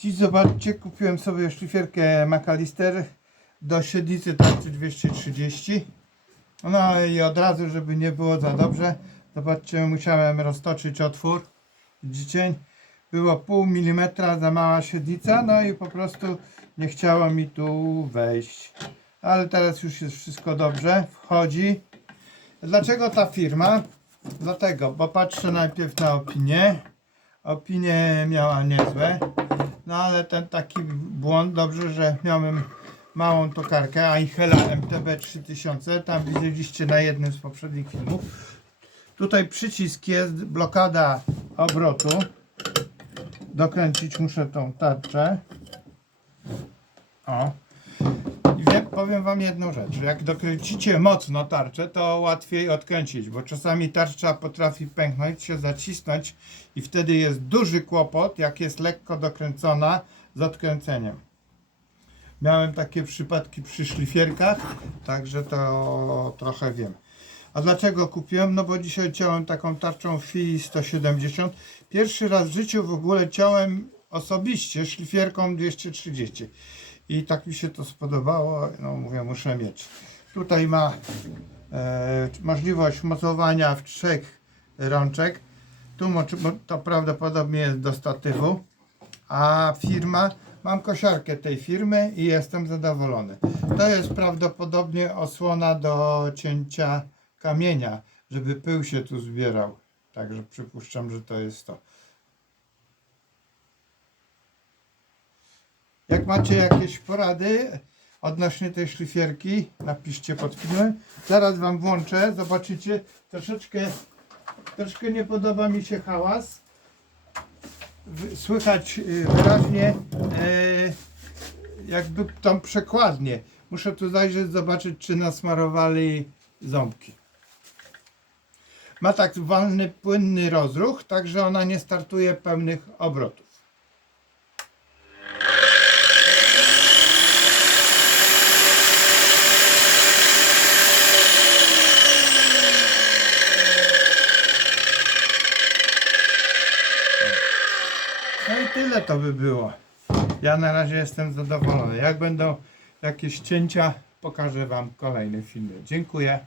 Dziś zobaczcie, kupiłem sobie szlifierkę McAllister do średnicy tarczy 230. No i od razu, żeby nie było za dobrze, zobaczcie, musiałem roztoczyć otwór. Widzicie? Było pół milimetra za mała średnica, no i po prostu nie chciało mi tu wejść. Ale teraz już jest wszystko dobrze, wchodzi. Dlaczego ta firma? Dlatego, bo patrzę najpierw na opinię. Opinie miała niezłe. No ale ten taki błąd, dobrze, że miałem małą tokarkę Eichela MTB 3000. Tam widzieliście na jednym z poprzednich filmów. Tutaj przycisk jest, blokada obrotu. Dokręcić muszę tą tarczę. O. Powiem wam jedną rzecz. Jak dokręcicie mocno tarczę, to łatwiej odkręcić, bo czasami tarcza potrafi pęknąć, się zacisnąć i wtedy jest duży kłopot, jak jest lekko dokręcona z odkręceniem. Miałem takie przypadki przy szlifierkach, także to trochę wiem. A dlaczego kupiłem? No bo dzisiaj ciąłem taką tarczą FI 170. Pierwszy raz w życiu w ogóle ciąłem osobiście szlifierką 230. I tak mi się to spodobało, no mówię, muszę mieć. Tutaj ma e, możliwość mocowania w trzech rączek. Tu to prawdopodobnie jest do statywu. A firma, mam kosiarkę tej firmy i jestem zadowolony. To jest prawdopodobnie osłona do cięcia kamienia, żeby pył się tu zbierał. Także przypuszczam, że to jest to. Jak macie jakieś porady odnośnie tej szlifierki, napiszcie pod filmem. Zaraz wam włączę, zobaczycie. Troszeczkę, troszkę nie podoba mi się hałas. Słychać y, wyraźnie e, jakby tą przekładnię. Muszę tu zajrzeć, zobaczyć czy nasmarowali ząbki. Ma tak wolny, płynny rozruch, także ona nie startuje pełnych obrotów. No i tyle to by było. Ja na razie jestem zadowolony. Jak będą jakieś cięcia, pokażę Wam kolejny film. Dziękuję.